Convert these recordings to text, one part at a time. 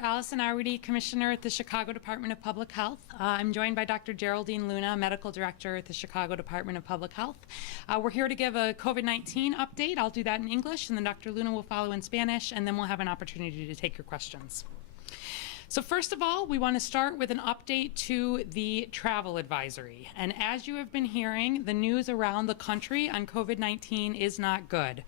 Allison Arwady, Commissioner at the Chicago Department of Public Health. I'm joined by Dr. Geraldine Luna, Medical Director at the Chicago Department of Public Health. We're here to give a COVID-19 update. I'll do that in English, and then Dr. Luna will follow in Spanish, and then we'll have an opportunity to take your questions. So first of all, we want to start with an update to the travel advisory. And as you have been hearing, the news around the country on COVID-19 is not good.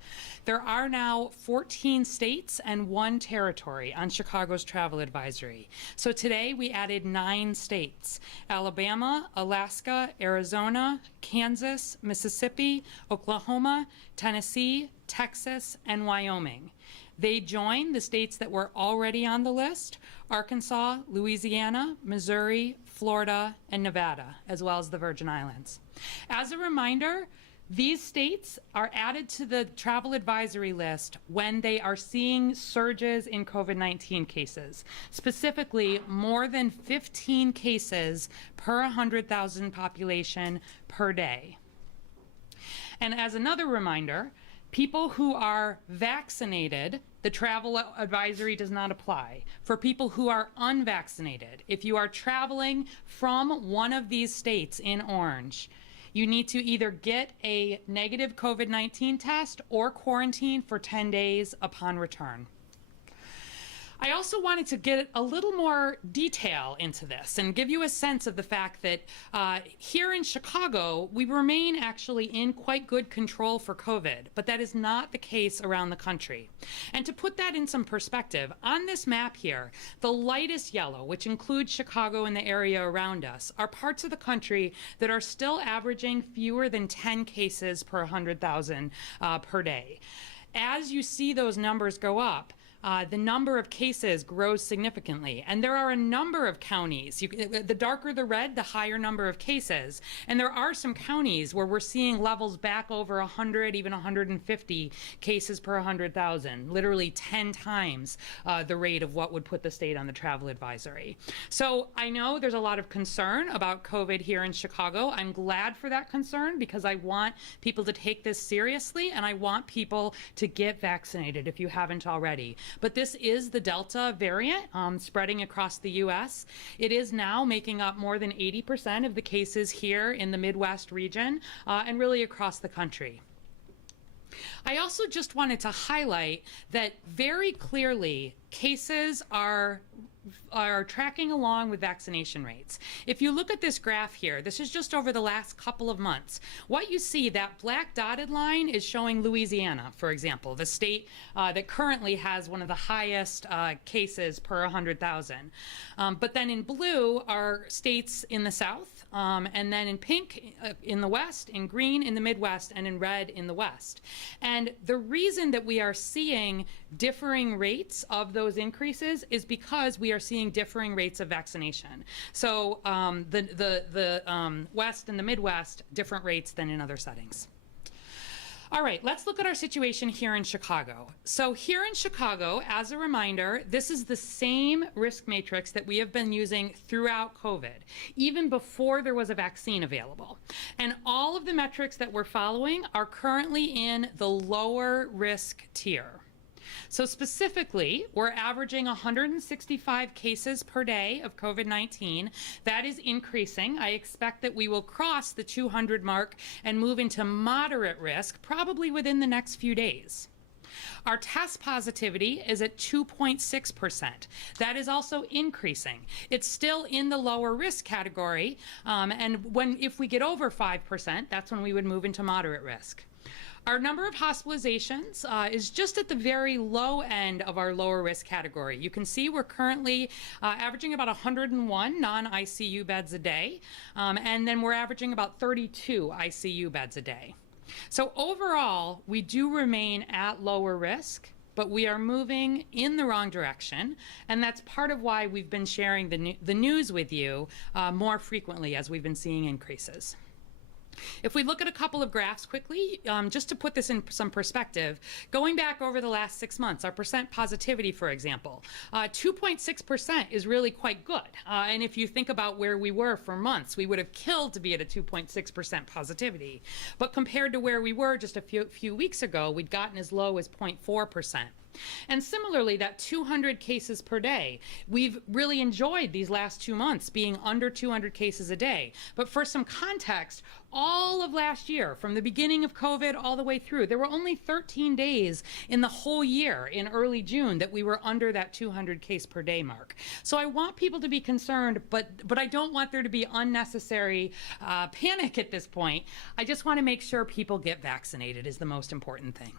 There are now 14 states and 1 territory on Chicago's travel advisory. So today we added 9 states: Alabama, Alaska, Arizona, Kansas, Mississippi, Oklahoma, Tennessee, Texas, and Wyoming. They join the states that were already on the list: Arkansas, Louisiana, Missouri, Florida, and Nevada, as well as the Virgin Islands. As a reminder, these states are added to the travel advisory list when they are seeing surges in COVID-19 cases, specifically more than 15 cases per 100,000 population per day. And as another reminder, people who are vaccinated, the travel advisory does not apply. For people who are unvaccinated, if you are traveling from one of these states in orange, you need to either get a negative COVID-19 test or quarantine for 10 days upon return. I also wanted to get a little more detail into this and give you a sense of the fact that here in Chicago, we remain actually in quite good control for COVID, but that is not the case around the country. And to put that in some perspective, on this map here, the lightest yellow, which includes Chicago and the area around us, are parts of the country that are still averaging fewer than 10 cases per 100,000 per day. As you see those numbers go up, the number of cases grows significantly. And there are a number of counties. The darker the red, the higher number of cases. And there are some counties where we're seeing levels back over 100, even 150 cases per 100,000, literally 10 times the rate of what would put the state on the travel advisory. So I know there's a lot of concern about COVID here in Chicago. I'm glad for that concern because I want people to take this seriously, and I want people to get vaccinated if you haven't already. But this is the Delta variant spreading across the U.S. It is now making up more than 80% of the cases here in the Midwest region and really across the country. I also just wanted to highlight that very clearly cases are tracking along with vaccination rates. If you look at this graph here, this is just over the last couple of months. What you see, that black dotted line is showing Louisiana, for example, the state that currently has one of the highest cases per 100,000. But then in blue are states in the south, and then in pink in the west, in green in the Midwest, and in red in the west. And the reason that we are seeing differing rates of those increases is because we are seeing differing rates of vaccination. So the West and the Midwest, different rates than in other settings. All right, let's look at our situation here in Chicago. So here in Chicago, as a reminder, this is the same risk matrix that we have been using throughout COVID, even before there was a vaccine available. And all of the metrics that we're following are currently in the lower risk tier. So specifically, we're averaging 165 cases per day of COVID-19. That is increasing. I expect that we will cross the 200 mark and move into moderate risk probably within the next few days. Our test positivity is at 2.6%. That is also increasing. It's still in the lower risk category, and if we get over 5%, that's when we would move into moderate risk. Our number of hospitalizations is just at the very low end of our lower risk category. You can see we're currently averaging about 101 non-ICU beds a day, and then we're averaging about 32 ICU beds a day. So overall, we do remain at lower risk, but we are moving in the wrong direction, and that's part of why we've been sharing the news with you more frequently as we've been seeing increases. If we look at a couple of graphs quickly, just to put this in some perspective, going back over the last 6 months, our percent positivity, for example, 2.6% is really quite good. And if you think about where we were for months, we would have killed to be at a 2.6% positivity. But compared to where we were just a few weeks ago, we'd gotten as low as 0.4%. And similarly, that 200 cases per day, we've really enjoyed these last 2 months being under 200 cases a day. But for some context, all of last year, from the beginning of COVID all the way through, there were only 13 days in the whole year in early June that we were under that 200 case per day mark. So I want people to be concerned, but I don't want there to be unnecessary panic at this point. I just want to make sure people get vaccinated is the most important thing.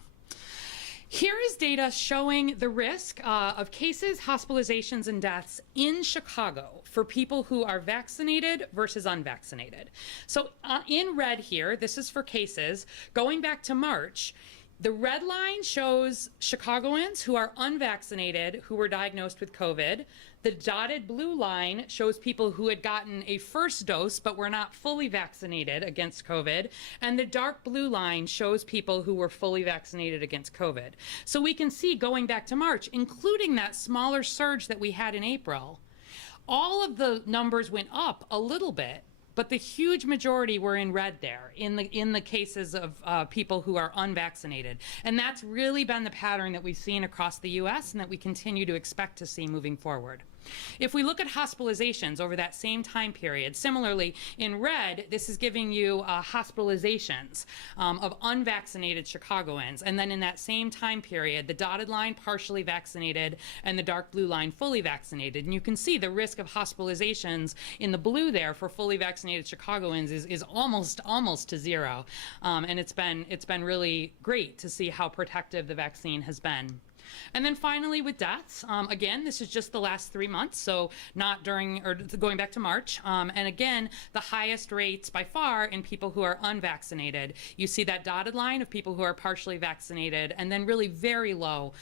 Here is data showing the risk of cases, hospitalizations, and deaths in Chicago for people who are vaccinated versus unvaccinated. So in red here, this is for cases. Going back to March, the red line shows Chicagoans who are unvaccinated who were diagnosed with COVID. The dotted blue line shows people who had gotten a first dose but were not fully vaccinated against COVID. And the dark blue line shows people who were fully vaccinated against COVID. So we can see going back to March, including that smaller surge that we had in April, all of the numbers went up a little bit, but the huge majority were in red there in the cases of people who are unvaccinated. And that's really been the pattern that we've seen across the US and that we continue to expect to see moving forward. If we look at hospitalizations over that same time period, similarly in red, this is giving you hospitalizations of unvaccinated Chicagoans. And then in that same time period, the dotted line partially vaccinated and the dark blue line fully vaccinated. And you can see the risk of hospitalizations in the blue there for fully vaccinated Chicagoans is almost to zero. And it's been really great to see how protective the vaccine has been. And then finally with deaths, again, this is just the last 3 months, so not during or going back to March. And again, the highest rates by far in people who are unvaccinated. You see that dotted line of people who are partially vaccinated, and then really very low,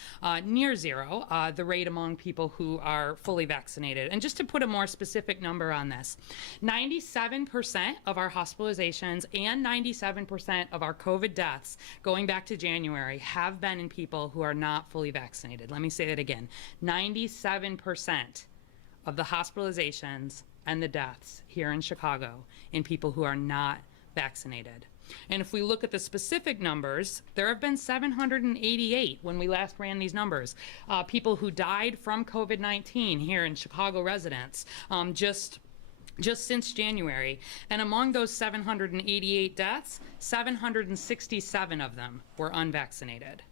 near zero, the rate among people who are fully vaccinated. And just to put a more specific number on this, 97% of our hospitalizations and 97% of our COVID deaths going back to January have been in people who are not fully vaccinated. Let me say that again. 97% of the hospitalizations and the deaths here in Chicago in people who are not vaccinated. And if we look at the specific numbers, there have been 788 when we last ran these numbers. People who died from COVID-19 here in Chicago residents just since January. And among those 788 deaths, 767 of them were unvaccinated.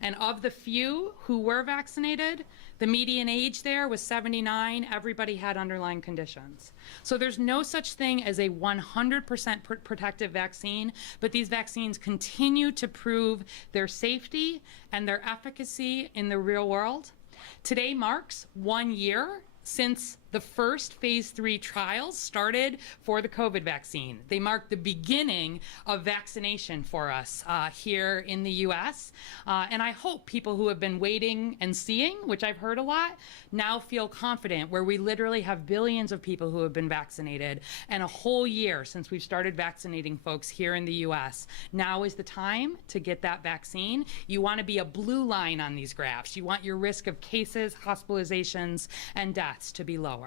And of the few who were vaccinated, the median age there was 79. Everybody had underlying conditions. So there's no such thing as a 100% protective vaccine, but these vaccines continue to prove their safety and their efficacy in the real world. Today marks 1 year since the first phase 3 trials started for the COVID vaccine. They mark the beginning of vaccination for us here in the US. And I hope people who have been waiting and seeing, which I've heard a lot, now feel confident where we literally have billions of people who have been vaccinated and a whole year since we've started vaccinating folks here in the US. Now is the time to get that vaccine. You want to be a blue line on these graphs. You want your risk of cases, hospitalizations, and deaths to be low.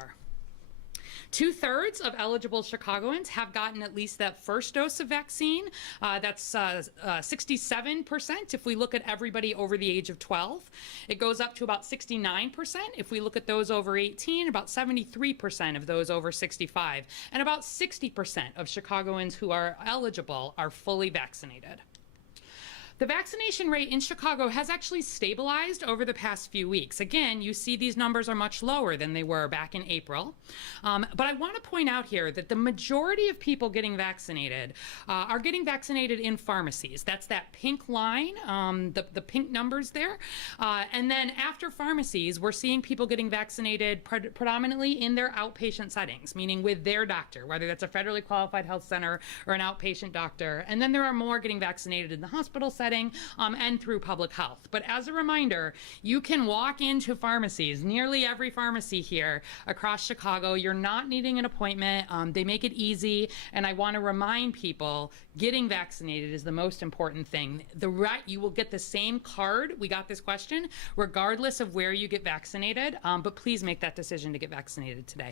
2/3 of eligible Chicagoans have gotten at least that first dose of vaccine. That's 67% if we look at everybody over the age of 12. It goes up to about 69% if we look at those over 18, about 73% of those over 65, and about 60% of Chicagoans who are eligible are fully vaccinated. The vaccination rate in Chicago has actually stabilized over the past few weeks. Again, you see these numbers are much lower than they were back in April. But I want to point out here that the majority of people getting vaccinated are getting vaccinated in pharmacies. That's that pink line, the pink numbers there. And then after pharmacies, we're seeing people getting vaccinated predominantly in their outpatient settings, meaning with their doctor, whether that's a federally qualified health center or an outpatient doctor. And then there are more getting vaccinated in the hospital setting and through public health. But as a reminder, you can walk into pharmacies, nearly every pharmacy here across Chicago. You're not needing an appointment. They make it easy. And I want to remind people, getting vaccinated is the most important thing. You will get the same card. We got this question, regardless of where you get vaccinated. But please make that decision to get vaccinated today.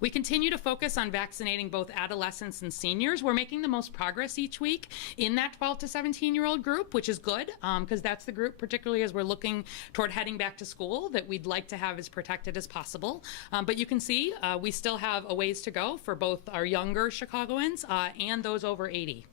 We continue to focus on vaccinating both adolescents and seniors. We're making the most progress each week in that 12 to 17-year-old group, which is good, because that's the group, particularly as we're looking toward heading back to school, that we'd like to have as protected as possible. But you can see we still have a ways to go for both our younger Chicagoans and those over 80.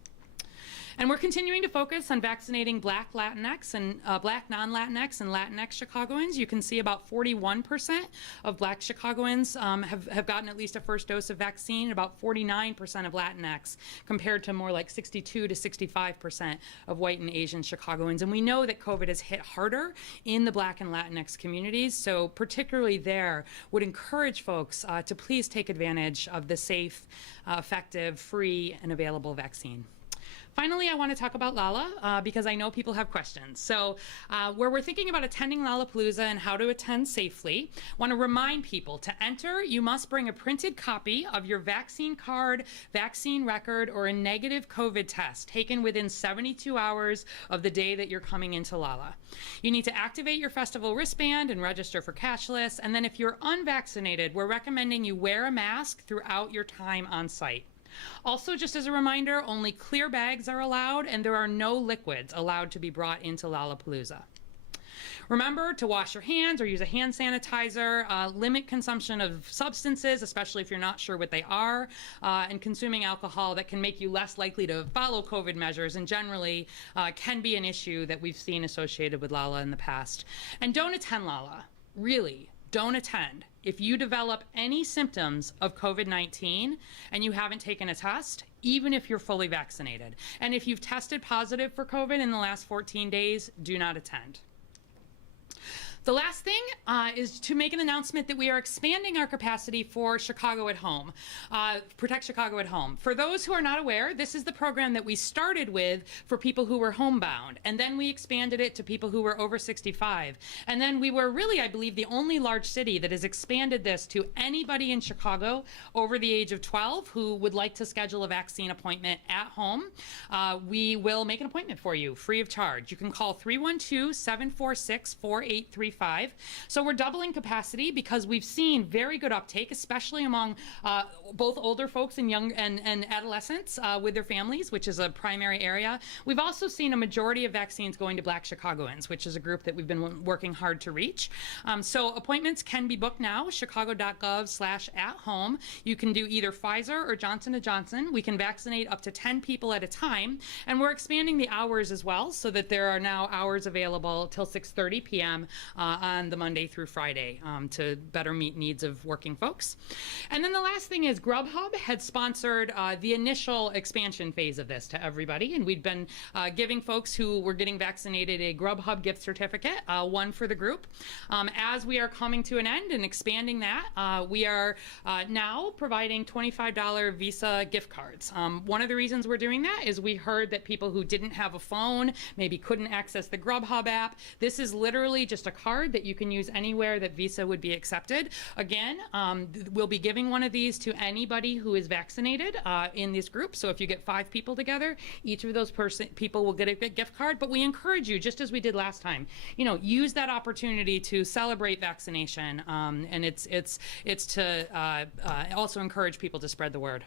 And we're continuing to focus on vaccinating Black Latinx and Black non-Latinx and Latinx Chicagoans. You can see about 41% of Black Chicagoans have gotten at least a first dose of vaccine, about 49% of Latinx, compared to more like 62 to 65% of white and Asian Chicagoans. And we know that COVID has hit harder in the Black and Latinx communities, so particularly there, would encourage folks to please take advantage of the safe, effective, free, and available vaccine. Finally, I want to talk about Lolla because I know people have questions. So where we're thinking about attending Lollapalooza and how to attend safely, I want to remind people to enter, you must bring a printed copy of your vaccine card, vaccine record, or a negative COVID test taken within 72 hours of the day that you're coming into Lolla. You need to activate your festival wristband and register for cashless. And then if you're unvaccinated, we're recommending you wear a mask throughout your time on site. Also, just as a reminder, only clear bags are allowed, and there are no liquids allowed to be brought into Lollapalooza. Remember to wash your hands or use a hand sanitizer, limit consumption of substances, especially if you're not sure what they are, and consuming alcohol that can make you less likely to follow COVID measures and generally can be an issue that we've seen associated with Lolla in the past. And don't attend Lolla, really. Don't attend. If you develop any symptoms of COVID-19 and you haven't taken a test, even if you're fully vaccinated, and if you've tested positive for COVID in the last 14 days, do not attend. The last thing is to make an announcement that we are expanding our capacity for Chicago at Home, Protect Chicago at Home. For those who are not aware, this is the program that we started with for people who were homebound, and then we expanded it to people who were over 65. And then we were really, I believe, the only large city that has expanded this to anybody in Chicago over the age of 12 who would like to schedule a vaccine appointment at home. We will make an appointment for you free of charge. You can call 312-746-4835. So we're doubling capacity because we've seen very good uptake, especially among both older folks and young and adolescents with their families, which is a primary area. We've also seen a majority of vaccines going to Black Chicagoans, which is a group that we've been working hard to reach. So appointments can be booked now, chicago.gov/at-home. You can do either Pfizer or Johnson & Johnson. We can vaccinate up to 10 people at a time, and we're expanding the hours as well so that there are now hours available till 6:30 p.m. On the Monday through Friday to better meet needs of working folks. And then the last thing is Grubhub had sponsored the initial expansion phase of this to everybody, and we'd been giving folks who were getting vaccinated a Grubhub gift certificate, one for the group. As we are coming to an end and expanding that, we are now providing $25 Visa gift cards. One of the reasons we're doing that is we heard that people who didn't have a phone, maybe couldn't access the Grubhub app. This is literally just a card that you can use anywhere that Visa would be accepted. Again, we'll be giving one of these to anybody who is vaccinated in this group. So if you get 5 people together, each of those people will get a gift card. But we encourage you, just as we did last time, use that opportunity to celebrate vaccination, and it's to also encourage people to spread the word.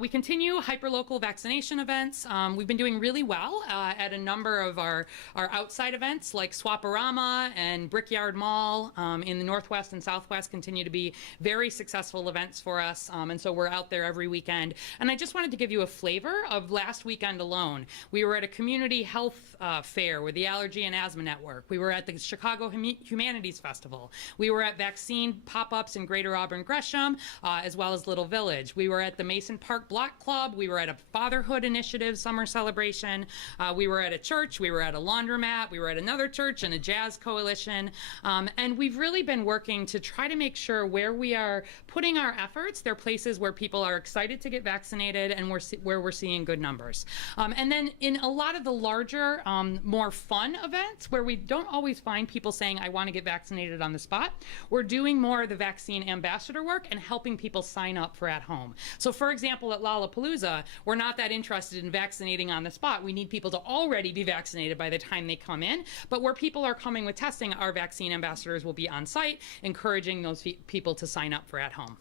We continue hyperlocal vaccination events. We've been doing really well at a number of our outside events like Swaparama and Brickyard Mall in the Northwest and Southwest continue to be very successful events for us, and so we're out there every weekend. And I just wanted to give you a flavor of last weekend alone. We were at a community health fair with the Allergy and Asthma Network. We were at the Chicago Humanities Festival. We were at vaccine pop-ups in Greater Auburn Gresham, as well as Little Village. We were at the Mason Park Block Club. We were at a Fatherhood Initiative summer celebration. We were at a church. We were at a laundromat. We were at another church and a jazz coalition. And we've really been working to try to make sure where we are putting our efforts, they're places where people are excited to get vaccinated and where we're seeing good numbers. And then in a lot of the larger, more fun events where we don't always find people saying, I want to get vaccinated on the spot, we're doing more of the vaccine ambassador work and helping people sign up for at home. So for for example, at Lollapalooza, we're not that interested in vaccinating on the spot. We need people to already be vaccinated by the time they come in. But where people are coming with testing, our vaccine ambassadors will be on site, encouraging those people to sign up for at home.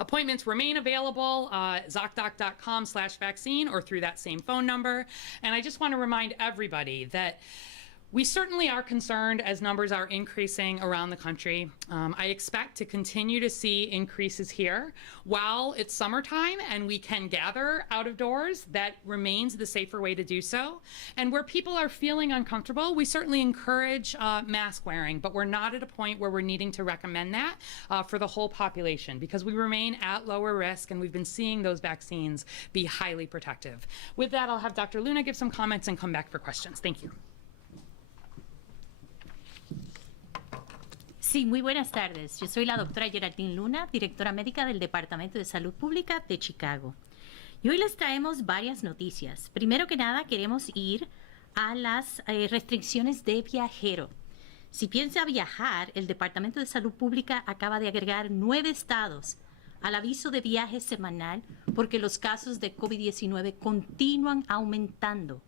Appointments remain available, ZocDoc.com/vaccine or through that same phone number. And I just want to remind everybody that we certainly are concerned as numbers are increasing around the country. I expect to continue to see increases here. While it's summertime and we can gather out of doors, that remains the safer way to do so. And where people are feeling uncomfortable, we certainly encourage mask wearing, but we're not at a point where we're needing to recommend that for the whole population because we remain at lower risk and we've been seeing those vaccines be highly protective. With that, I'll have Dr. Luna give some comments and come back for questions. Thank you. Sí, muy buenas tardes. Yo soy la doctora Geraldine Luna, directora médica del Departamento de Salud Pública de Chicago. Y hoy les traemos varias noticias. Primero que nada, queremos ir a las restricciones de viajero. Si piensa viajar, el Departamento de Salud Pública acaba de agregar 9 estados al aviso de viaje semanal porque los casos de COVID-19 continúan aumentando.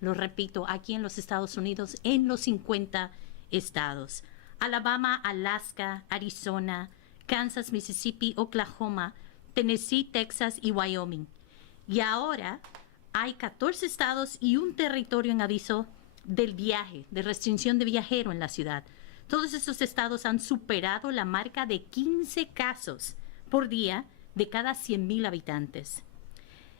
Lo repito, aquí en los Estados Unidos, en los 50 estados. Alabama, Alaska, Arizona, Kansas, Mississippi, Oklahoma, Tennessee, Texas y Wyoming. Y ahora hay 14 estados y un territorio en aviso del viaje, de restricción de viajero en la ciudad. Todos estos estados han superado la marca de 15 casos por día de cada 100,000 habitantes.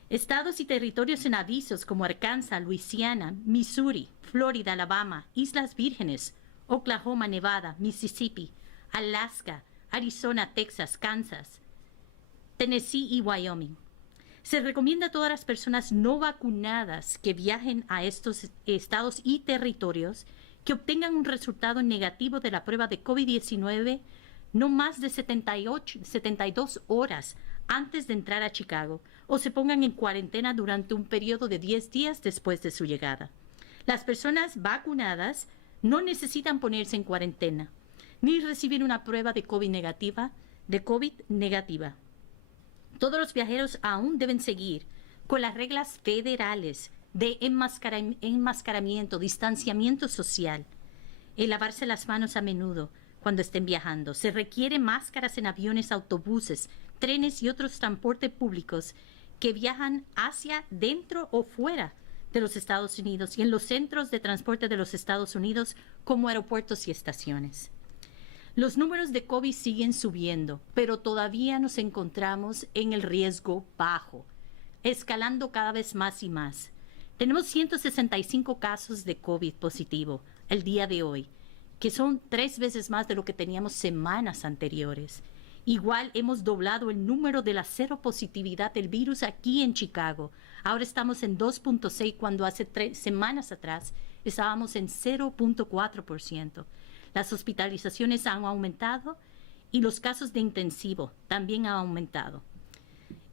Estados y territorios en avisos como Arkansas, Luisiana, Missouri, Florida, Alabama, Islas Vírgenes, Oklahoma, Nevada, Mississippi, Alaska, Arizona, Texas, Kansas, Tennessee y Wyoming. Se recomienda a todas las personas no vacunadas que viajen a estos estados y territorios que obtengan un resultado negativo de la prueba de COVID-19 no más de 72 horas antes de entrar a Chicago o se pongan en cuarentena durante un periodo de 10 días después de su llegada. Las personas vacunadas no necesitan ponerse en cuarentena ni recibir una prueba de COVID negativa. Todos los viajeros aún deben seguir con las reglas federales de enmascaramiento, distanciamiento social, el lavarse las manos a menudo cuando estén viajando. Se requieren máscaras en aviones, autobuses, trenes y otros transportes públicos que viajan hacia dentro o fuera de los Estados Unidos y en los centros de transporte de los Estados Unidos como aeropuertos y estaciones. Los números de COVID siguen subiendo, pero todavía nos encontramos en el riesgo bajo, escalando cada vez más y más. Tenemos 165 casos de COVID positivo el día de hoy, que son 3 veces más de lo que teníamos semanas anteriores. Igual hemos doblado el número de la seropositividad del virus aquí en Chicago. Ahora estamos en 2.6 cuando hace 3 semanas atrás estábamos en 0.4%. Las hospitalizaciones han aumentado y los casos de intensivo también han aumentado.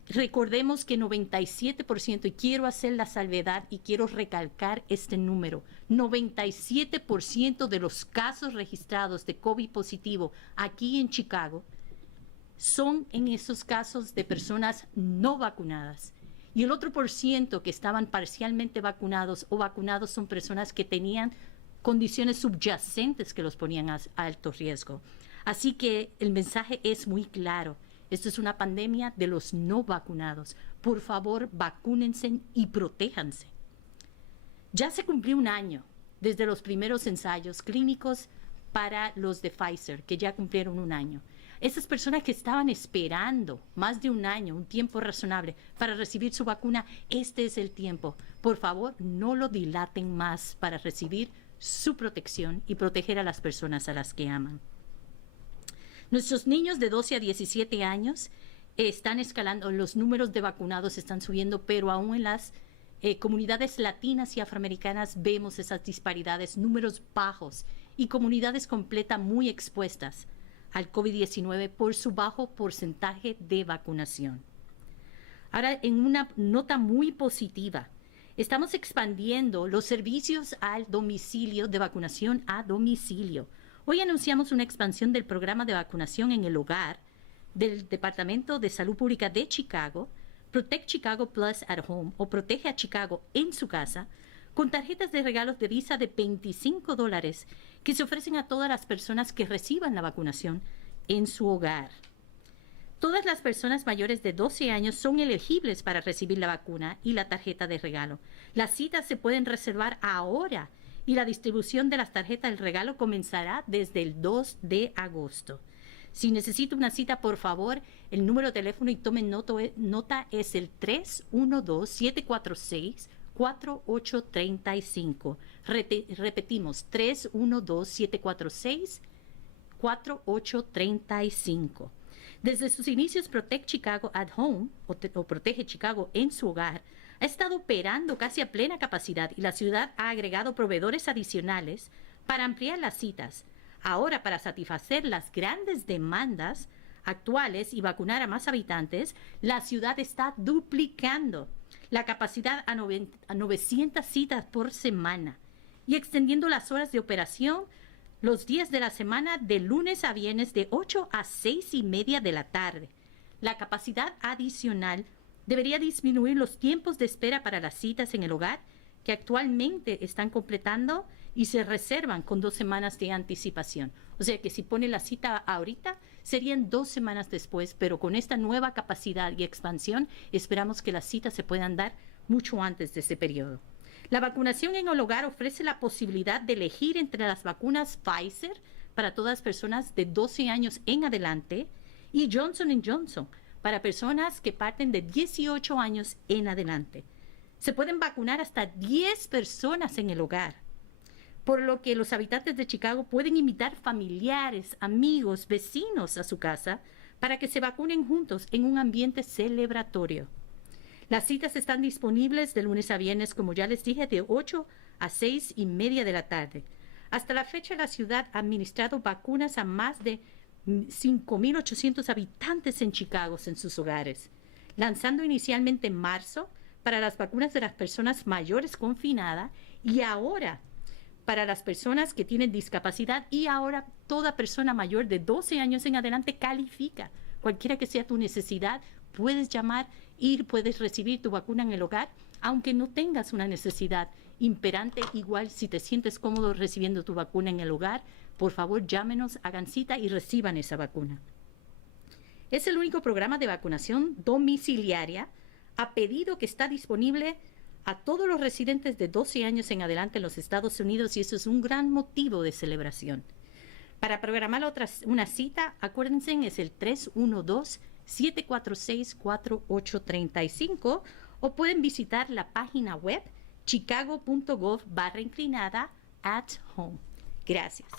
Recordemos que 97%, y quiero hacer la salvedad y quiero recalcar este número, 97% de los casos registrados de COVID positivo aquí en Chicago son en esos casos de personas no vacunadas. Y el otro por ciento que estaban parcialmente vacunados o vacunados son personas que tenían condiciones subyacentes que los ponían a alto riesgo. Así que el mensaje es muy claro. Esto es una pandemia de los no vacunados. Por favor, vacúnense y protéjanse. Ya se cumplió un año desde los primeros ensayos clínicos para los de Pfizer, que ya cumplieron un año. Esas personas que estaban esperando más de un año, un tiempo razonable, para recibir su vacuna, este es el tiempo. Por favor, no lo dilaten más para recibir su protección y proteger a las personas a las que aman. Nuestros niños de 12 a 17 años están escalando, los números de vacunados están subiendo, pero aún en las comunidades latinas y afroamericanas vemos esas disparidades, números bajos y comunidades completas muy expuestas al COVID-19 por su bajo porcentaje de vacunación. Ahora, en una nota muy positiva, estamos expandiendo los servicios al domicilio, de vacunación a domicilio. Hoy anunciamos una expansión del programa de vacunación en el hogar del Departamento de Salud Pública de Chicago, Protect Chicago Plus at Home o Protege a Chicago en su casa, con tarjetas de regalos de Visa de $25 que se ofrecen a todas las personas que reciban la vacunación en su hogar. Todas las personas mayores de 12 años son elegibles para recibir la vacuna y la tarjeta de regalo. Las citas se pueden reservar ahora y la distribución de las tarjetas de regalo comenzará desde el 2 de agosto. Si necesita una cita, por favor, el número de teléfono y tomen nota es el 312-746-4835. Repetimos, 312-746-4835. Desde sus inicios, Protect Chicago at Home, o Protege Chicago en su hogar, ha estado operando casi a plena capacidad y la ciudad ha agregado proveedores adicionales para ampliar las citas. Ahora, para satisfacer las grandes demandas actuales y vacunar a más habitantes, la ciudad está duplicando la capacidad a 900 citas por semana y extendiendo las horas de operación los días de la semana de lunes a viernes de 8 a 6:30 de la tarde. La capacidad adicional debería disminuir los tiempos de espera para las citas en el hogar que actualmente están completando y se reservan con 2 semanas de anticipación. O sea que si pone la cita ahorita, serían 2 semanas después, pero con esta nueva capacidad y expansión, esperamos que las citas se puedan dar mucho antes de ese periodo. La vacunación en el hogar ofrece la posibilidad de elegir entre las vacunas Pfizer para todas las personas de 12 años en adelante y Johnson & Johnson para personas que parten de 18 años en adelante. Se pueden vacunar hasta 10 personas en el hogar, por lo que los habitantes de Chicago pueden invitar familiares, amigos, vecinos a su casa para que se vacunen juntos en un ambiente celebratorio. Las citas están disponibles de lunes a viernes, como ya les dije, de 8 a 6:30 de la tarde. Hasta la fecha, la ciudad ha administrado vacunas a más de 5.800 habitantes en Chicago en sus hogares, lanzando inicialmente en marzo para las vacunas de las personas mayores confinadas y ahora para las personas que tienen discapacidad, y ahora toda persona mayor de 12 años en adelante califica. Cualquiera que sea tu necesidad, puedes llamar y puedes recibir tu vacuna en el hogar, aunque no tengas una necesidad imperante. Igual, si te sientes cómodo recibiendo tu vacuna en el hogar, por favor llámenos, hagan cita y reciban esa vacuna. Es el único programa de vacunación domiciliaria a pedido que está disponible a todos los residentes de 12 años en adelante en los Estados Unidos, y eso es un gran motivo de celebración. Para programar una cita, acuérdense, es el 312-746-4835 o pueden visitar la página web chicago.gov/@home. Gracias.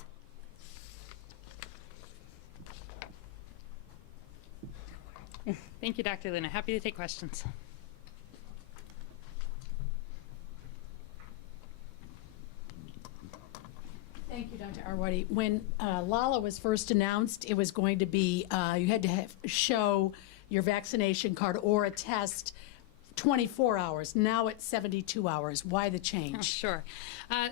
Thank you, Dr. Luna. Happy to take questions. Thank you, Dr. Arwady. When Lala was first announced, it was going to be, you had to show your vaccination card or a test 24 hours. Now it's 72 hours. Why the change? Sure.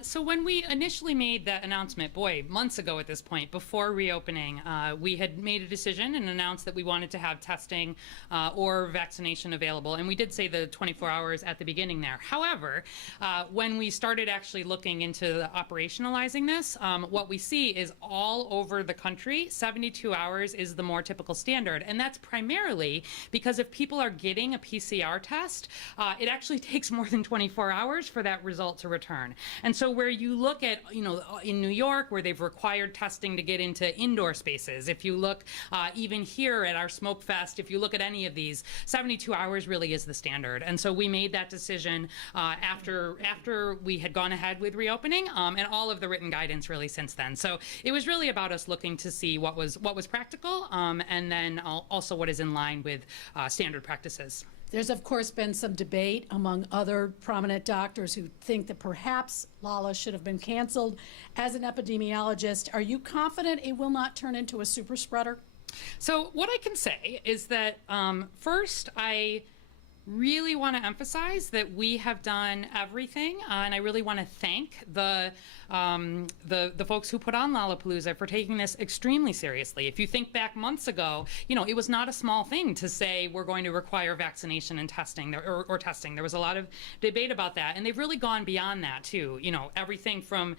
So when we initially made that announcement, months ago at this point, before reopening, we had made a decision and announced that we wanted to have testing or vaccination available. And we did say the 24 hours at the beginning there. However, when we started actually looking into operationalizing this, what we see is all over the country, 72 hours is the more typical standard. And that's primarily because if people are getting a PCR test, it actually takes more than 24 hours for that result to return. And so where you look at, in New York, where they've required testing to get into indoor spaces, if you look even here at our Smoke Fest, if you look at any of these, 72 hours really is the standard. And so we made that decision after we had gone ahead with reopening, and all of the written guidance really since then. So it was really about us looking to see what was practical, and then also what is in line with standard practices. There's, of course, been some debate among other prominent doctors who think that perhaps Lala should have been canceled. As an epidemiologist, are you confident it will not turn into a super spreader? So what I can say is that first, I really want to emphasize that we have done everything, and I really want to thank the folks who put on Lollapalooza for taking this extremely seriously. If you think back months ago, it was not a small thing to say we're going to require vaccination and testing or testing. There was a lot of debate about that, and they've really gone beyond that too. Everything from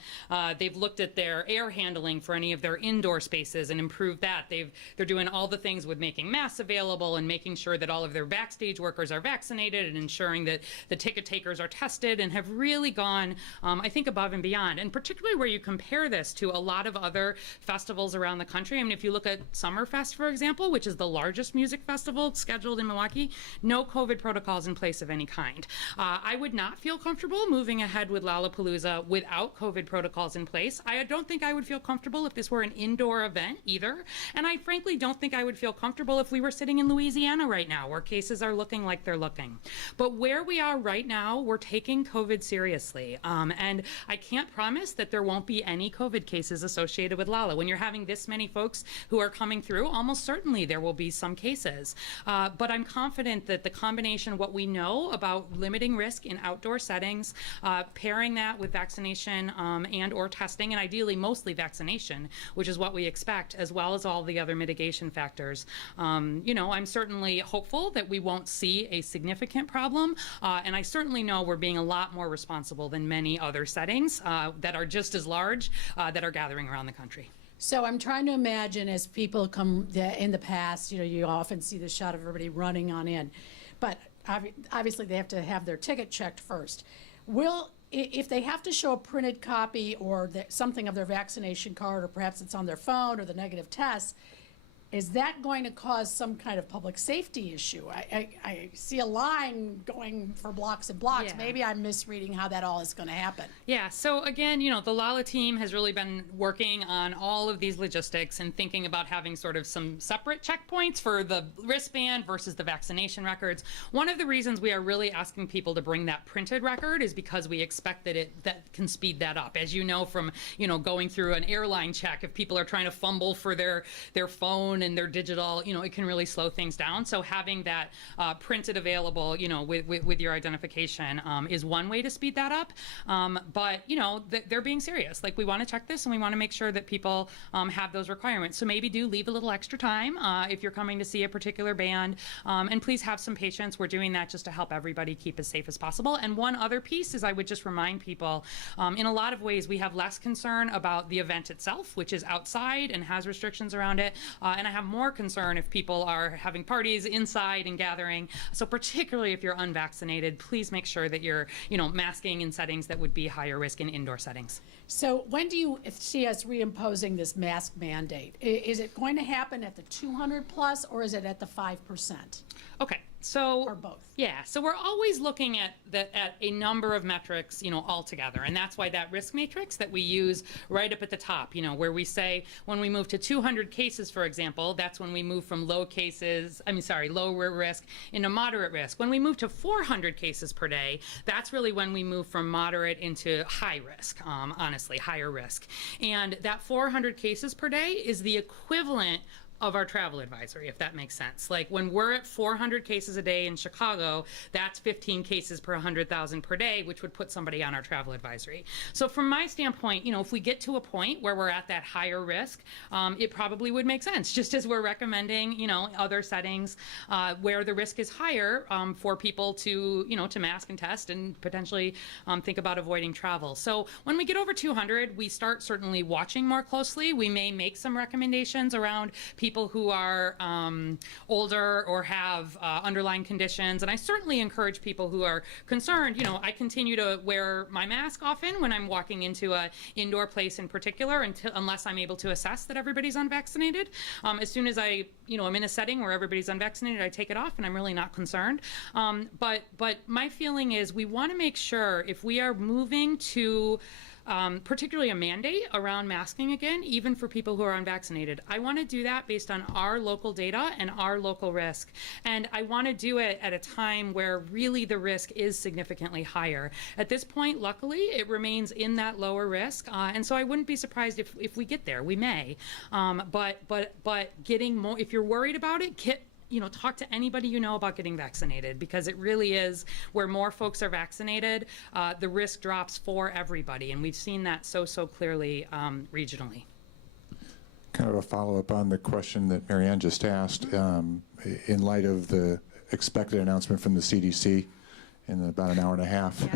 they've looked at their air handling for any of their indoor spaces and improved that. They're doing all the things with making masks available and making sure that all of their backstage workers are vaccinated and ensuring that the ticket takers are tested, and have really gone, I think, above and beyond. And particularly where you compare this to a lot of other festivals around the country. I mean, if you look at Summerfest, for example, which is the largest music festival scheduled in Milwaukee, no COVID protocols in place of any kind. I would not feel comfortable moving ahead with Lollapalooza without COVID protocols in place. I don't think I would feel comfortable if this were an indoor event either. And I frankly don't think I would feel comfortable if we were sitting in Louisiana right now, where cases are looking like they're looking. But where we are right now, we're taking COVID seriously. And I can't promise that there won't be any COVID cases associated with Lolla. When you're having this many folks who are coming through, almost certainly there will be some cases. But I'm confident that the combination of what we know about limiting risk in outdoor settings, pairing that with vaccination and or testing, and ideally mostly vaccination, which is what we expect, as well as all the other mitigation factors. I'm certainly hopeful that we won't see a significant problem, and I certainly know we're being a lot more responsible than many other settings that are just as large that are gathering around the country. So I'm trying to imagine, as people come in the past, you often see the shot of everybody running on in, but obviously they have to have their ticket checked first. If they have to show a printed copy or something of their vaccination card, or perhaps it's on their phone or the negative test, is that going to cause some kind of public safety issue? I see a line going for blocks and blocks. Yeah. Maybe I'm misreading how that all is going to happen. Yeah, so again, the Lolla team has really been working on all of these logistics and thinking about having sort of some separate checkpoints for the wristband versus the vaccination records. One of the reasons we are really asking people to bring that printed record is because we expect that can speed that up. As you know from, going through an airline check, if people are trying to fumble for their phone and their digital, it can really slow things down. So having that printed available, with your identification is one way to speed that up. But they're being serious. Like, we want to check this, and we want to make sure that people have those requirements. So maybe do leave a little extra time if you're coming to see a particular band, and please have some patience. We're doing that just to help everybody keep as safe as possible. And one other piece is I would just remind people, in a lot of ways, we have less concern about the event itself, which is outside and has restrictions around it, and I have more concern if people are having parties inside and gathering. So particularly if you're unvaccinated, please make sure that you're, masking in settings that would be higher risk in indoor settings. So when do you see us reimposing this mask mandate? Is it going to happen at the 200 plus, or is it at the 5%? Okay. So, or both. Yeah, so we're always looking at a number of metrics, all together, and that's why that risk matrix that we use right up at the top, where we say when we move to 200 cases, for example, that's when we move from low risk into moderate risk. When we move to 400 cases per day, that's really when we move from moderate into high risk, honestly, higher risk. And that 400 cases per day is the equivalent of our travel advisory, if that makes sense. Like, when we're at 400 cases a day in Chicago, that's 15 cases per 100,000 per day, which would put somebody on our travel advisory. So from my standpoint, if we get to a point where we're at that higher risk, it probably would make sense, just as we're recommending, other settings where the risk is higher for people to, to mask and test and potentially think about avoiding travel. So when we get over 200, we start certainly watching more closely. We may make some recommendations around people who are older or have underlying conditions. And I certainly encourage people who are concerned, I continue to wear my mask often when I'm walking into an indoor place in particular, unless I'm able to assess that everybody's unvaccinated. As soon as I'm in a setting where everybody's unvaccinated, I take it off and I'm really not concerned. But my feeling is we want to make sure, if we are moving to particularly a mandate around masking again, even for people who are unvaccinated, I want to do that based on our local data and our local risk. And I want to do it at a time where really the risk is significantly higher. At this point, luckily, it remains in that lower risk. And so I wouldn't be surprised if we get there. We may. But getting more, if you're worried about it, get talk to anybody you know about getting vaccinated, because it really is where more folks are vaccinated, the risk drops for everybody. And we've seen that so clearly regionally. Kind of a follow-up on the question that Marianne just asked. In light of the expected announcement from the CDC in about an hour and a half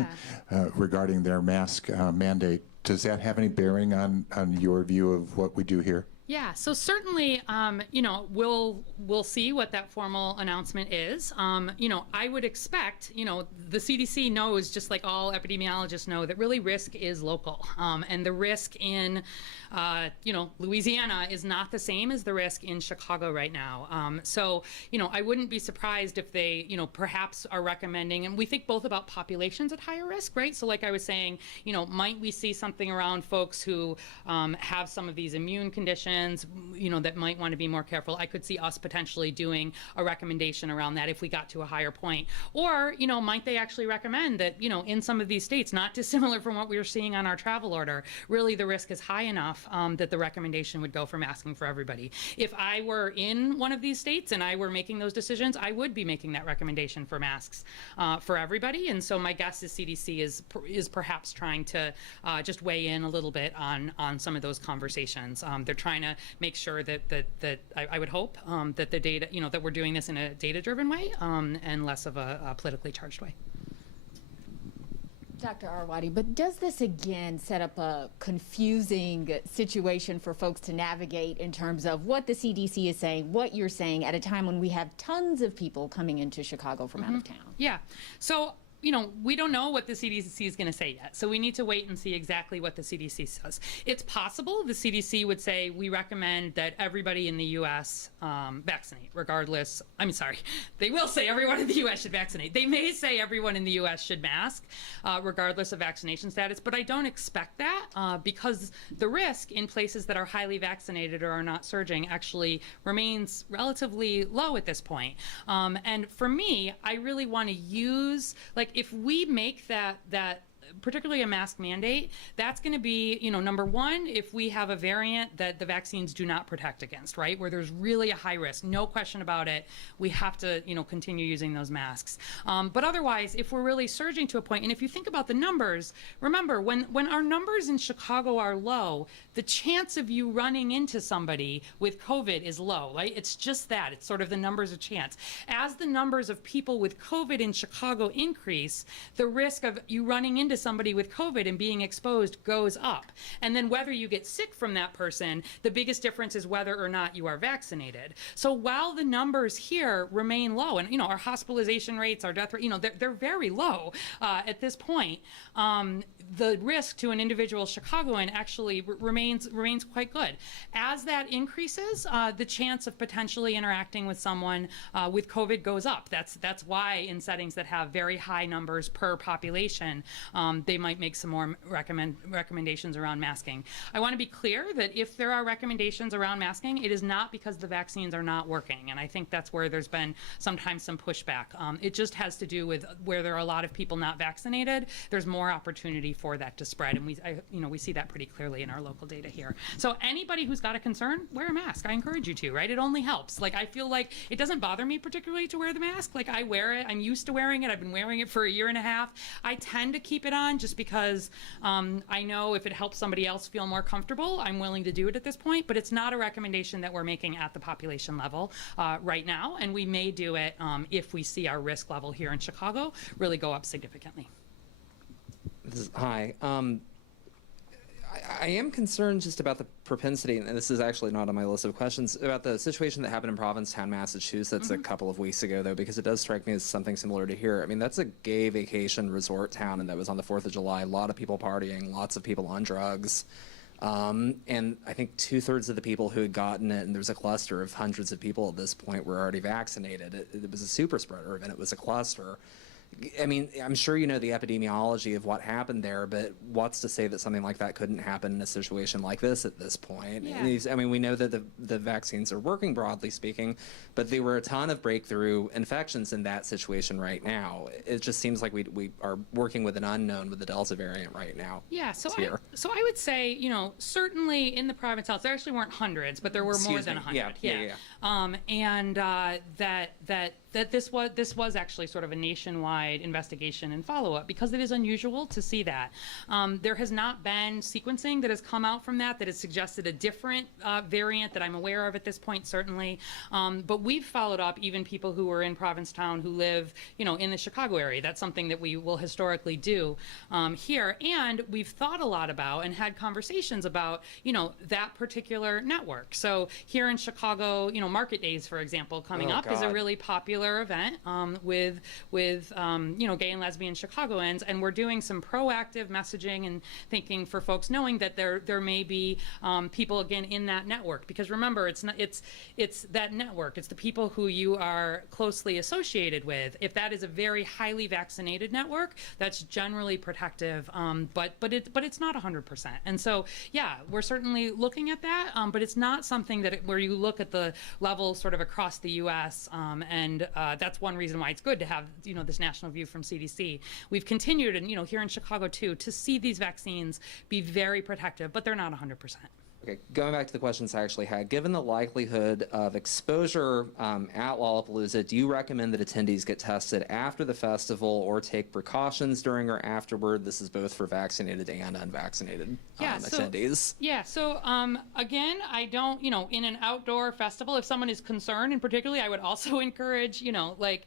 regarding their mask mandate, does that have any bearing on your view of what we do here? Yeah, so certainly, we'll see what that formal announcement is. I would expect, the CDC knows, just like all epidemiologists know, that really risk is local. And the risk in, Louisiana is not the same as the risk in Chicago right now. So, I wouldn't be surprised if they, perhaps are recommending, and we think both about populations at higher risk, right? So like I was saying, might we see something around folks who have some of these immune conditions, that might want to be more careful. I could see us potentially doing a recommendation around that if we got to a higher point. Or, might they actually recommend that, in some of these states, not dissimilar from what we were seeing on our travel order, really the risk is high enough that the recommendation would go for masking for everybody. If I were in one of these states and I were making those decisions, I would be making that recommendation for masks for everybody. And so my guess is CDC is perhaps trying to just weigh in a little bit on some of those conversations. They're trying to make sure that I would hope that the data, that we're doing this in a data-driven way and less of a politically charged way. Dr. Arwady, but does this again set up a confusing situation for folks to navigate in terms of what the CDC is saying, what you're saying at a time when we have tons of people coming into Chicago from out of town? Yeah. So, we don't know what the CDC is going to say yet. So we need to wait and see exactly what the CDC says. It's possible the CDC would say, we recommend that everybody in the U.S. Vaccinate, regardless. I'm sorry. They will say everyone in the U.S. should vaccinate. They may say everyone in the U.S. should mask, regardless of vaccination status. But I don't expect that because the risk in places that are highly vaccinated or are not surging actually remains relatively low at this point. And for me, I really want to use, if we make that particularly a mask mandate, that's going to be, number one, if we have a variant that the vaccines do not protect against, right, where there's really a high risk, no question about it, we have to, continue using those masks. But otherwise, if we're really surging to a point, and if you think about the numbers, remember, when our numbers in Chicago are low, the chance of you running into somebody with COVID is low, right? It's just that. It's sort of the numbers of chance. As the numbers of people with COVID in Chicago increase, the risk of you running into somebody with COVID and being exposed goes up. And then whether you get sick from that person, the biggest difference is whether or not you are vaccinated. So while the numbers here remain low, and our hospitalization rates, our death rate, they're very low at this point, the risk to an individual Chicagoan actually remains quite good. As that increases, the chance of potentially interacting with someone with COVID goes up. That's why in settings that have very high numbers per population, they might make some more recommendations around masking. I want to be clear that if there are recommendations around masking, it is not because the vaccines are not working. And I think that's where there's been sometimes some pushback. It just has to do with where there are a lot of people not vaccinated, there's more opportunity for that to spread. And we see that pretty clearly in our local data here. So anybody who's got a concern, wear a mask. I encourage you to, right? It only helps. I feel like it doesn't bother me particularly to wear the mask. I wear it. I'm used to wearing it. I've been wearing it for a year and a half. I tend to keep it on just because I know if it helps somebody else feel more comfortable, I'm willing to do it at this point. But it's not a recommendation that we're making at the population level right now. And we may do it if we see our risk level here in Chicago really go up significantly. Hi. I am concerned just about the propensity, and this is actually not on my list of questions, about the situation that happened in Provincetown, Massachusetts a couple of weeks ago, though, because it does strike me as something similar to here. I mean, that's a gay vacation resort town, and that was on the 4th of July. A lot of people partying, lots of people on drugs. And I think 2/3 of the people who had gotten it, and there was a cluster of hundreds of people at this point, were already vaccinated. It was a super spreader event. It was a cluster. I mean, I'm sure you know the epidemiology of what happened there, but what's to say that something like that couldn't happen in a situation like this at this point? Yeah. I mean, we know that the vaccines are working, broadly speaking, but there were a ton of breakthrough infections in that situation right now. It just seems like we are working with an unknown with the Delta variant right now. Yeah, so here. I would say, you know, certainly in the province health, there actually weren't hundreds, but there were more Excuse than me. 100. Yeah. That this was actually sort of a nationwide investigation and follow-up because it is unusual to see that. There has not been sequencing that has come out from that has suggested a different variant that I'm aware of at this point, certainly. But we've followed up even people who were in Provincetown who live, you know, in the Chicago area. That's something that we will historically do here. And we've thought a lot about and had conversations about, you know, that particular network. So here in Chicago, you know, Market Days, for example, coming up is a really popular event with you know, gay and lesbian Chicagoans, and we're doing some proactive messaging and thinking for folks knowing that there may be people again in that network, because remember, it's that network, it's the people who you are closely associated with. If that is a very highly vaccinated network, that's generally protective, but it's not 100%. And so yeah, we're certainly looking at that, but it's not something that where you look at the level sort of across the U.S. And that's one reason why it's good to have, you know, this national view from CDC. We've continued, and you know, here in Chicago too, to see these vaccines be very protective, but they're not 100%. Okay, going back to the questions I actually had, given the likelihood of exposure at Lollapalooza, do you recommend that attendees get tested after the festival or take precautions during or afterward? This is both for vaccinated and unvaccinated attendees. Yeah, so again, I don't, you know, in an outdoor festival, if someone is concerned, and particularly I would also encourage, you know, like,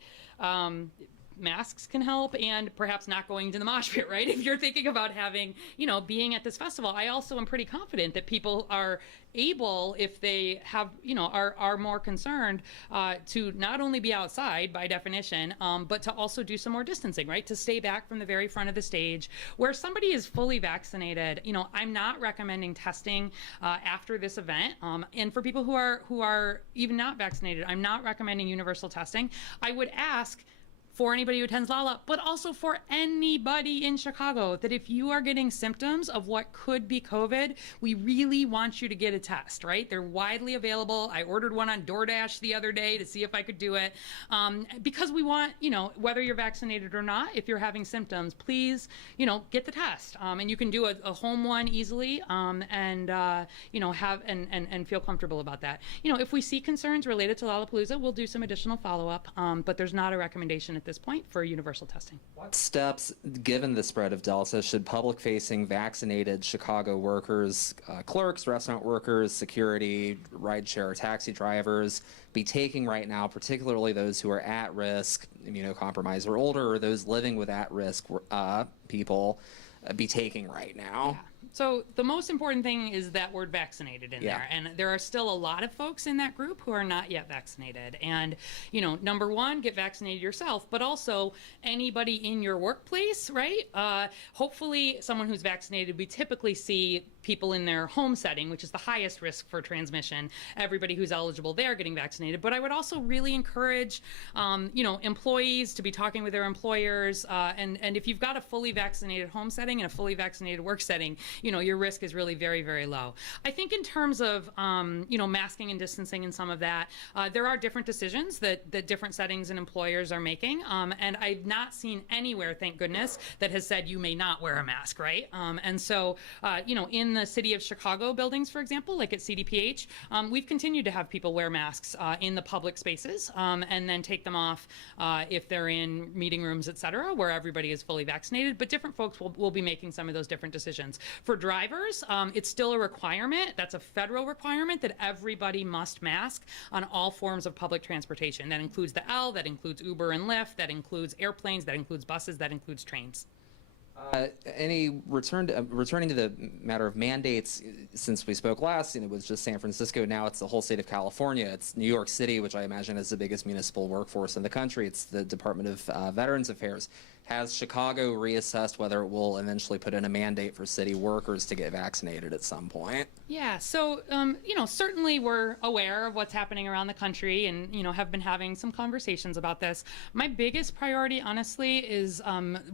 masks can help, and perhaps not going to the mosh pit, right? If you're thinking about having, you know, being at this festival, I also am pretty confident that people are able, if they have, you know, are more concerned, to not only be outside by definition, but to also do some more distancing, right? To stay back from the very front of the stage. Where somebody is fully vaccinated, you know, I'm not recommending testing after this event. And for people who are even not vaccinated, I'm not recommending universal testing. I would ask for anybody who attends Lolla, but also for anybody in Chicago, that if you are getting symptoms of what could be COVID, we really want you to get a test, right? They're widely available. I ordered one on DoorDash the other day to see if I could do it, because we want, you know, whether you're vaccinated or not, if you're having symptoms, please, you know, get the test. And you can do a home one easily, and you know, have and feel comfortable about that. You know, if we see concerns related to Lollapalooza, we'll do some additional follow-up, but there's not a recommendation at this point for universal testing. What steps, given the spread of Delta, should public-facing vaccinated Chicago workers, clerks, restaurant workers, security, rideshare, taxi drivers be taking right now, particularly those who are at risk, immunocompromised or older, or those living with at-risk people, be taking right now? Yeah. So the most important thing is that word vaccinated in there. And there are still a lot of folks in that group who are not yet vaccinated. And, you know, number one, get vaccinated yourself, but also anybody in your workplace, right? Hopefully someone who's vaccinated, we typically see people in their home setting, which is the highest risk for transmission, everybody who's eligible there getting vaccinated. But I would also really encourage, you know, employees to be talking with their employers. And if you've got a fully vaccinated home setting and a fully vaccinated work setting, you know, your risk is really very, very low. I think in terms of, you know, masking and distancing and some of that, there are different decisions that different settings and employers are making. And I've not seen anywhere, thank goodness, that has said you may not wear a mask, right? And so, you know, in the city of Chicago buildings, for example, like at CDPH, we've continued to have people wear masks in the public spaces, and then take them off if they're in meeting rooms, et cetera, where everybody is fully vaccinated. But different folks will be making some of those different decisions. For drivers, it's still a requirement. That's a federal requirement that everybody must mask on all forms of public transportation. That includes the L, that includes Uber and Lyft, that includes airplanes, that includes buses, that includes trains. Returning to the matter of mandates, since we spoke last, it was just San Francisco. Now it's the whole state of California. It's New York City, which I imagine is the biggest municipal workforce in the country. It's the Department of Veterans Affairs. has Chicago reassessed whether it will eventually put in a mandate for city workers to get vaccinated at some point? Yeah, so, certainly we're aware of what's happening around the country and, have been having some conversations about this. My biggest priority, honestly, is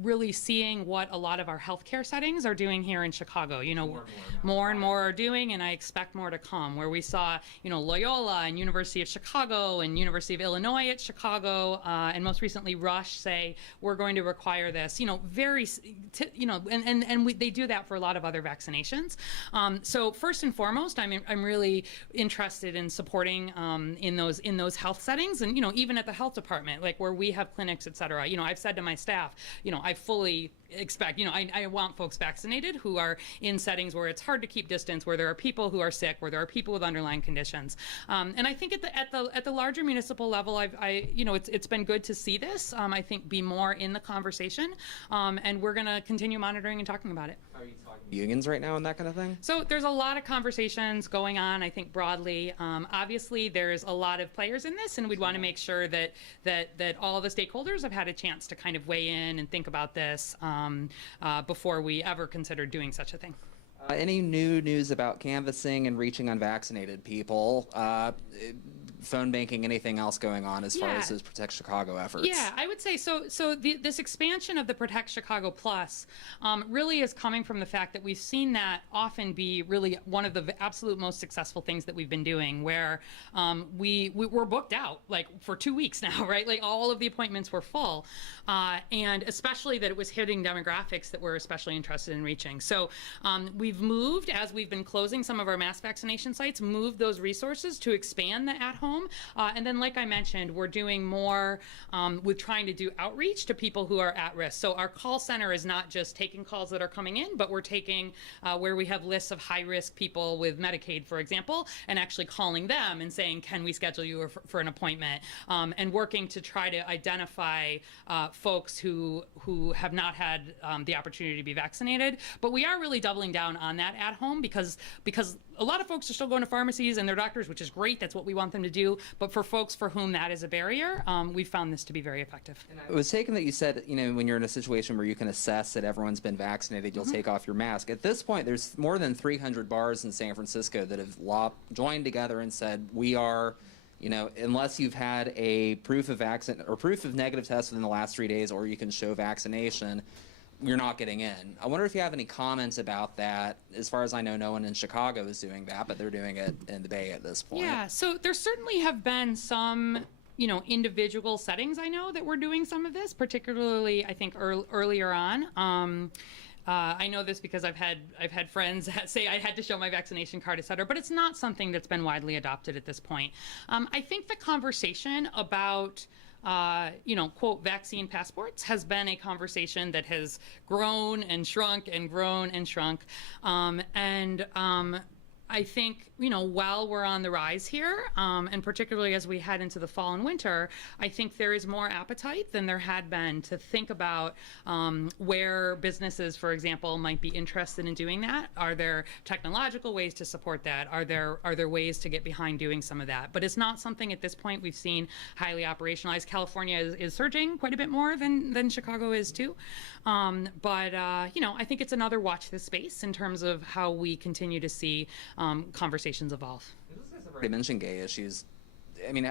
really seeing what a lot of our healthcare settings are doing here in Chicago. More and more are doing, and I expect more to come, where we saw, Loyola and University of Chicago and University of Illinois at Chicago, and most recently Rush say, we're going to require this, they do that for a lot of other vaccinations. So first and foremost, I'm really interested in supporting in those health settings, and even at the health department, like where we have clinics, et cetera. I've said to my staff, I fully expect, I want folks vaccinated who are in settings where it's hard to keep distance, where there are people who are sick, where there are people with underlying conditions. And I think at the larger municipal level, it's been good to see this. I think be more in the conversation, and we're going to continue monitoring and talking about it. Are you talking to unions right now and that kind of thing? So there's a lot of conversations going on, I think, broadly. Obviously, there's a lot of players in this, and we'd want to make sure that all the stakeholders have had a chance to kind of weigh in and think about this before we ever consider doing such a thing. Any new news about canvassing and reaching unvaccinated people? Phone banking, anything else going on as far as those Protect Chicago efforts? Yeah, I would say so. This expansion of the Protect Chicago Plus really is coming from the fact that we've seen that often be really one of the absolute most successful things that we've been doing, where we're booked out like for 2 weeks now, right? Like all of the appointments were full, and especially that it was hitting demographics that we're especially interested in reaching. So we've moved, as we've been closing some of our mass vaccination sites, moved those resources to expand the at-home. And then, like I mentioned, we're doing more with trying to do outreach to people who are at risk. So our call center is not just taking calls that are coming in, but we're taking where we have lists of high-risk people with Medicaid, for example, and actually calling them and saying, can we schedule you for an appointment? And working to try to identify folks who have not had the opportunity to be vaccinated. But we are really doubling down on that at home because a lot of folks are still going to pharmacies and their doctors, which is great. That's what we want them to do. But for folks for whom that is a barrier, we've found this to be very effective. It was taken that you said, when you're in a situation where you can assess that everyone's been vaccinated, you'll take off your mask. At this point, there's more than 300 bars in San Francisco that have joined together and said, we are, unless you've had a proof of negative test within the last 3 days, or you can show vaccination, you're not getting in. I wonder if you have any comments about that. As far as I know, no one in Chicago is doing that, but they're doing it in the Bay at this point. Yeah, so there certainly have been some, individual settings I know that were doing some of this, particularly I think earlier on. I know this because I've had friends say I had to show my vaccination card, et cetera, but it's not something that's been widely adopted at this point. I think the conversation about quote, vaccine passports has been a conversation that has grown and shrunk and grown and shrunk. I think, while we're on the rise here, and particularly as we head into the fall and winter, I think there is more appetite than there had been to think about where businesses, for example, might be interested in doing that. Are there technological ways to support that? Are there ways to get behind doing some of that? But it's not something at this point we've seen highly operationalized. California is surging quite a bit more than Chicago is too. I think it's another watch this space in terms of how we continue to see conversations evolve. Those guys have already mentioned gay issues. I mean,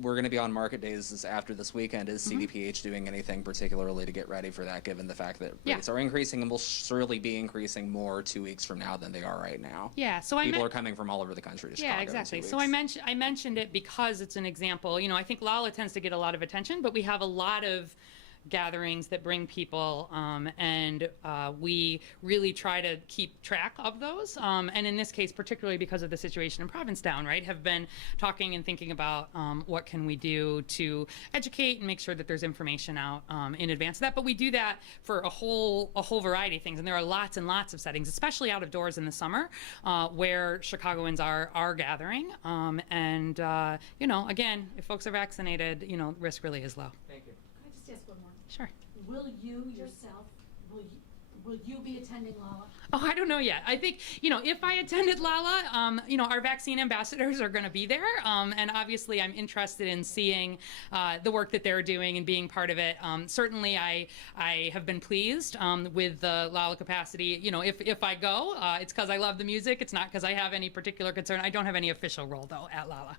we're going to be on market days after this weekend. Is CDPH doing anything particularly to get ready for that, given the fact that rates are increasing and will surely be increasing more 2 weeks from now than they are right now? Yeah, so people are coming from all over the country to Chicago. Yeah, exactly. In 2 So weeks. I mentioned it because it's an example. I think Lolla tends to get a lot of attention, but we have a lot of gatherings that bring people, and we really try to keep track of those. And in this case, particularly because of the situation in Provincetown, right, have been talking and thinking about what can we do to educate and make sure that there's information out in advance of that. But we do that for a whole variety of things, and there are lots and lots of settings, especially out of doors in the summer, where Chicagoans are gathering. Again, if folks are vaccinated, risk really is low. Thank you. Can I just ask one more? Sure. Will you yourself, Will you be attending Lala? Oh, I don't know yet. I think, if I attended Lala, our vaccine ambassadors are going to be there. And obviously, I'm interested in seeing the work that they're doing and being part of it. Certainly, I have been pleased with the Lala capacity. If I go, it's because I love the music. It's not because I have any particular concern. I don't have any official role, though, at Lala.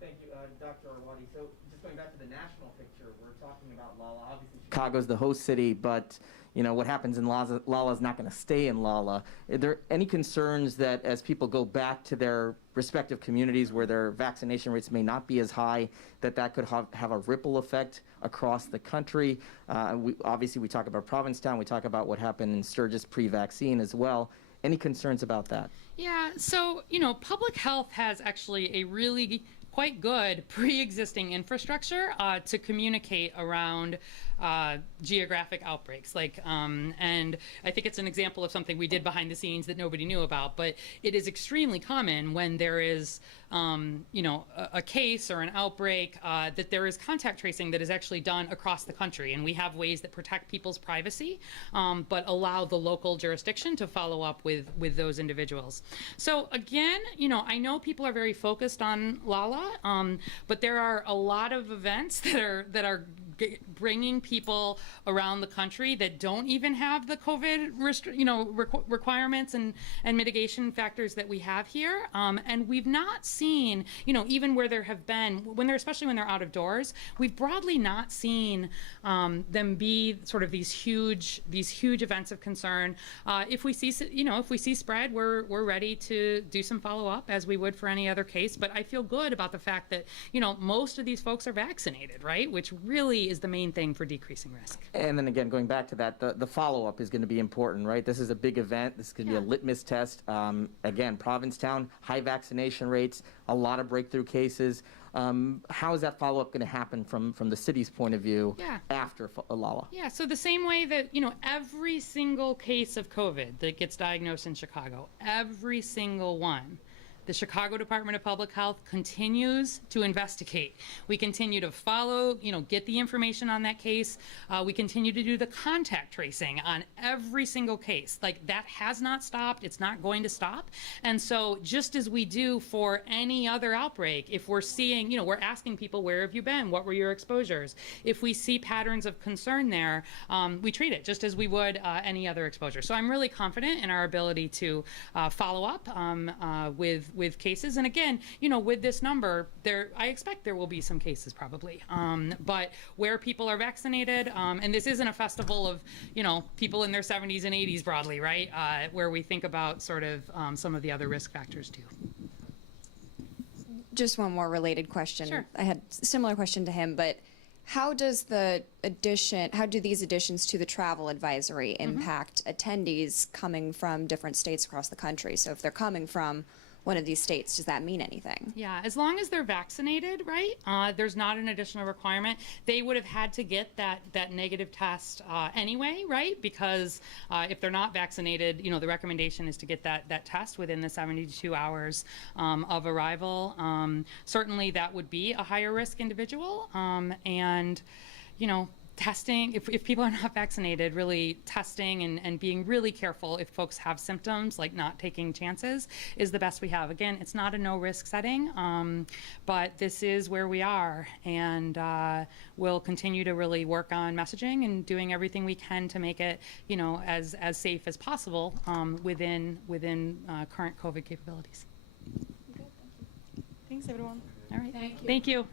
Thank you, Dr. Arwady. So just going back to the national picture, we're talking about Lala. Obviously, Chicago's the host city, but what happens in Lala is not going to stay in Lala. Are there any concerns that as people go back to their respective communities where their vaccination rates may not be as high, that could have a ripple effect across the country? Obviously, we talk about Provincetown. We talk about what happened in Sturgis pre-vaccine as well. Any concerns about that? Yeah, so, public health has actually a really quite good pre-existing infrastructure to communicate around geographic outbreaks. And I think it's an example of something we did behind the scenes that nobody knew about, but it is extremely common when there is, a case or an outbreak that there is contact tracing that is actually done across the country. And we have ways that protect people's privacy, but allow the local jurisdiction to follow up with those individuals. So again, I know people are very focused on Lala, but there are a lot of events that are bringing people around the country that don't even have the COVID requirements and mitigation factors that we have here. And we've not seen, even where there have been, especially when they're out of doors, we've broadly not seen them be sort of these huge events of concern. If we see spread, we're ready to do some follow up as we would for any other case. But I feel good about the fact that, most of these folks are vaccinated, right? Which really is the main thing for decreasing risk. And then again, going back to that, the follow-up is going to be important, right? This is a big event. This is going to be a litmus test. Again, Provincetown, high vaccination rates, a lot of breakthrough cases. How is that follow-up going to happen from the city's point of view after Lala? Yeah, so the same way that, every single case of COVID that gets diagnosed in Chicago, every single one, the Chicago Department of Public Health continues to investigate. We continue to follow, get the information on that case. We continue to do the contact tracing on every single case. That has not stopped. It's not going to stop. And so just as we do for any other outbreak, if we're seeing, we're asking people, where have you been? What were your exposures? If we see patterns of concern there, we treat it just as we would any other exposure. So I'm really confident in our ability to follow up with cases. And again, with this number, I expect there will be some cases probably. But where people are vaccinated, and this isn't a festival of, people in their 70s and 80s broadly, right? Where we think about sort of some of the other risk factors too. Just one more related question. Sure. I had a similar question to him, but how do these additions to the travel advisory impact attendees coming from different states across the country? So if they're coming from one of these states, does that mean anything? Yeah, as long as they're vaccinated, right? There's not an additional requirement. They would have had to get that negative test anyway, right? Because if they're not vaccinated, the recommendation is to get that test within the 72 hours of arrival. Certainly, that would be a higher risk individual, and testing, if people are not vaccinated, really testing and being really careful if folks have symptoms, like not taking chances, is the best we have. Again, it's not a no-risk setting, but this is where we are, and we'll continue to really work on messaging and doing everything we can to make it, as safe as possible within current COVID capabilities. Good, thank you. Thanks, everyone. All right. Thank you. Thank you.